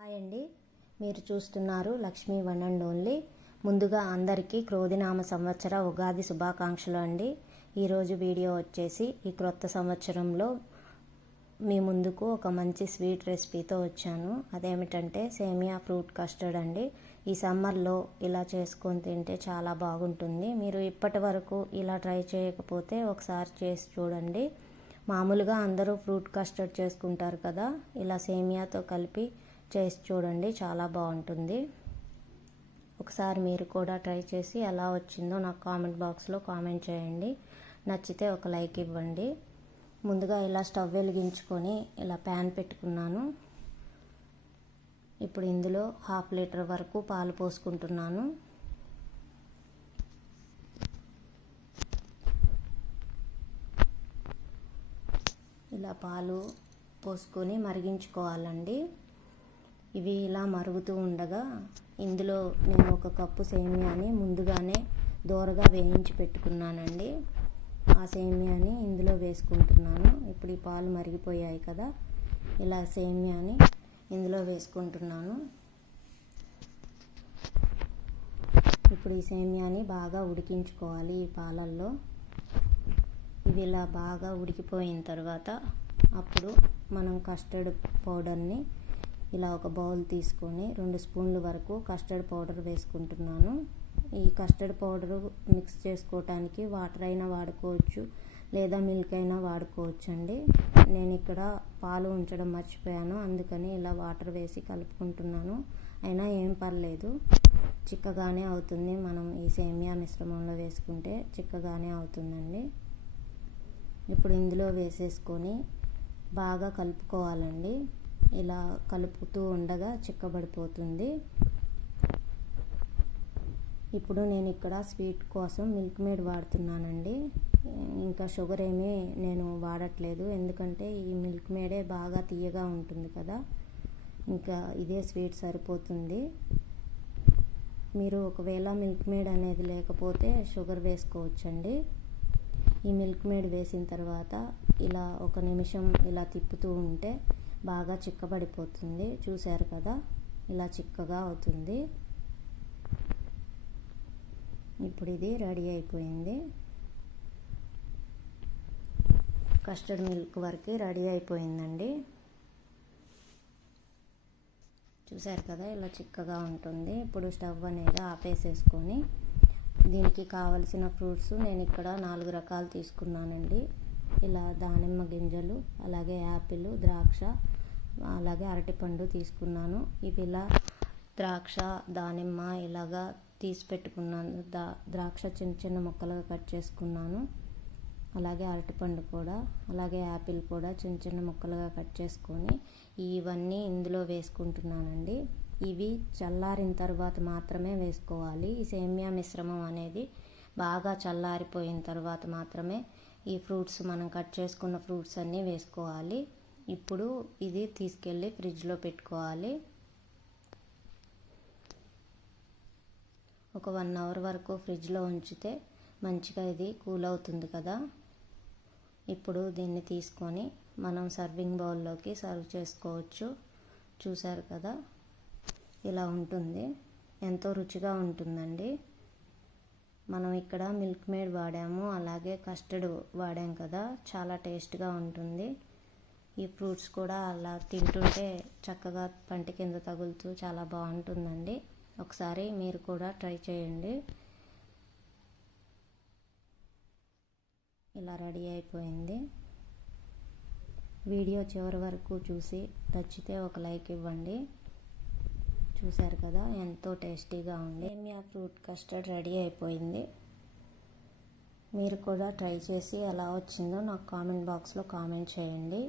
Hi అండి మీరు చూస్తున్నారు లక్ష్మీ వన్ అండ్ ఓన్లీ. ముందుగా అందరికీ క్రోధినామ సంవత్సర ఉగాది శుభాకాంక్షలు అండి. ఈరోజు వీడియో వచ్చేసి ఈ క్రొత్త సంవత్సరంలో మీ ముందుకు ఒక మంచి స్వీట్ రెసిపీతో వచ్చాను. అదేమిటంటే సేమియా ఫ్రూట్ కస్టర్డ్ అండి. ఈ సమ్మర్లో ఇలా చేసుకొని తింటే చాలా బాగుంటుంది. మీరు ఇప్పటి వరకు ఇలా ట్రై చేయకపోతే ఒకసారి చేసి చూడండి. మామూలుగా అందరూ ఫ్రూట్ కస్టర్డ్ చేసుకుంటారు కదా ఇలా సేమియాతో కలిపి చేసి చూడండి చాలా బాగుంటుంది. ఒకసారి మీరు కూడా ట్రై చేసి ఎలా వచ్చిందో నాకు కామెంట్ బాక్స్లో కామెంట్ చేయండి. నచ్చితే ఒక లైక్ ఇవ్వండి. ముందుగా ఇలా స్టవ్ వెలిగించుకొని ఇలా ప్యాన్ పెట్టుకున్నాను. ఇప్పుడు ఇందులో హాఫ్ లీటర్ వరకు పాలు పోసుకుంటున్నాను. ఇలా పాలు పోసుకొని మరిగించుకోవాలండి. ఇవి ఇలా మరుగుతూ ఉండగా ఇందులో నేను ఒక కప్పు సేమియాని ముందుగానే దోరగా వేయించి పెట్టుకున్నానండి. ఆ సేమియాని ఇందులో వేసుకుంటున్నాను. ఇప్పుడు ఈ పాలు మరిగిపోయాయి కదా ఇలా సేమియాని ఇందులో వేసుకుంటున్నాను. ఇప్పుడు ఈ సేమియాని బాగా ఉడికించుకోవాలి ఈ పాలల్లో. ఇవి ఇలా బాగా ఉడికిపోయిన తర్వాత అప్పుడు మనం కస్టర్డ్ పౌడర్ని ఇలా ఒక బౌల్ తీసుకొని రెండు స్పూన్ల వరకు కస్టర్డ్ పౌడర్ వేసుకుంటున్నాను. ఈ కస్టర్డ్ పౌడర్ మిక్స్ చేసుకోవటానికి వాటర్ అయినా వాడుకోవచ్చు లేదా మిల్క్ అయినా వాడుకోవచ్చు అండి నేను ఇక్కడ పాలు ఉంచడం మర్చిపోయాను అందుకని ఇలా వాటర్ వేసి కలుపుకుంటున్నాను. అయినా ఏం పర్లేదు చిక్కగానే అవుతుంది. మనం ఈ సేమియా మిశ్రమంలో వేసుకుంటే చిక్కగానే అవుతుందండి. ఇప్పుడు ఇందులో వేసేసుకొని బాగా కలుపుకోవాలండి. ఇలా కలుపుతూ ఉండగా చిక్కబడిపోతుంది. ఇప్పుడు నేను ఇక్కడ స్వీట్ కోసం మిల్క్ మేడ్ వాడుతున్నానండి. ఇంకా షుగర్ ఏమీ నేను వాడట్లేదు. ఎందుకంటే ఈ మిల్క్ మేడే బాగా తీయగా ఉంటుంది కదా. ఇంకా ఇదే స్వీట్ సరిపోతుంది. మీరు ఒకవేళ మిల్క్ మేడ్ అనేది లేకపోతే షుగర్ వేసుకోవచ్చండి. ఈ మిల్క్ మేడ్ వేసిన తర్వాత ఇలా ఒక నిమిషం ఇలా తిప్పుతూ ఉంటే బాగా చిక్కబడిపోతుంది. చూశారు కదా? ఇలా చిక్కగా అవుతుంది. ఇప్పుడు ఇది రెడీ అయిపోయింది. కస్టర్డ్ మిల్క్ వరకు రెడీ అయిపోయిందండి. చూశారు కదా? ఇలా చిక్కగా ఉంటుంది. ఇప్పుడు స్టవ్ అనేది ఆపేసేసుకొని దీనికి కావలసిన ఫ్రూట్స్ నేను ఇక్కడ నాలుగు రకాలు తీసుకున్నానండి. ఇలా దానిమ్మ గింజలు అలాగే యాపిల్ ద్రాక్ష అలాగే అరటిపండు తీసుకున్నాను. ఇవి ఇలా ద్రాక్ష దానిమ్మ ఇలాగా తీసి పెట్టుకున్నాను. దా ద్రాక్ష చిన్న చిన్న ముక్కలుగా కట్ చేసుకున్నాను. అలాగే అరటిపండు కూడా అలాగే యాపిల్ కూడా చిన్న చిన్న ముక్కలుగా కట్ చేసుకొని ఇవన్నీ ఇందులో వేసుకుంటున్నానండి. ఇవి చల్లారిన తర్వాత మాత్రమే వేసుకోవాలి. ఈ సేమియా మిశ్రమం అనేది బాగా చల్లారిపోయిన తర్వాత మాత్రమే ఈ ఫ్రూట్స్ మనం కట్ చేసుకున్న ఫ్రూట్స్ అన్నీ వేసుకోవాలి. ఇప్పుడు ఇది తీసుకెళ్ళి ఫ్రిడ్జ్లో పెట్టుకోవాలి. ఒక వన్ అవర్ వరకు ఫ్రిడ్జ్లో ఉంచితే మంచిగా ఇది కూల్ అవుతుంది కదా. ఇప్పుడు దీన్ని తీసుకొని మనం సర్వింగ్ బౌల్లోకి సర్వ్ చేసుకోవచ్చు. చూసారు కదా? ఇలా ఉంటుంది. ఎంతో రుచిగా ఉంటుందండి. మనం ఇక్కడ మిల్క్ మేడ్ వాడాము అలాగే కస్టర్డ్ వాడాం కదా. చాలా టేస్ట్గా ఉంటుంది. ఈ ఫ్రూట్స్ కూడా అలా తింటుంటే చక్కగా పంటి కింద తగులుతూ చాలా బాగుంటుందండి. ఒకసారి మీరు కూడా ట్రై చేయండి. ఇలా రెడీ అయిపోయింది. వీడియో చివరి వరకు చూసి నచ్చితే ఒక లైక్ ఇవ్వండి. చూశారు కదా ఎంతో టేస్టీగా ఉంది. సేమియా ఫ్రూట్ కస్టర్డ్ రెడీ అయిపోయింది. మీరు కూడా ట్రై చేసి ఎలా వచ్చిందో నాకు కామెంట్ బాక్స్లో కామెంట్ చేయండి.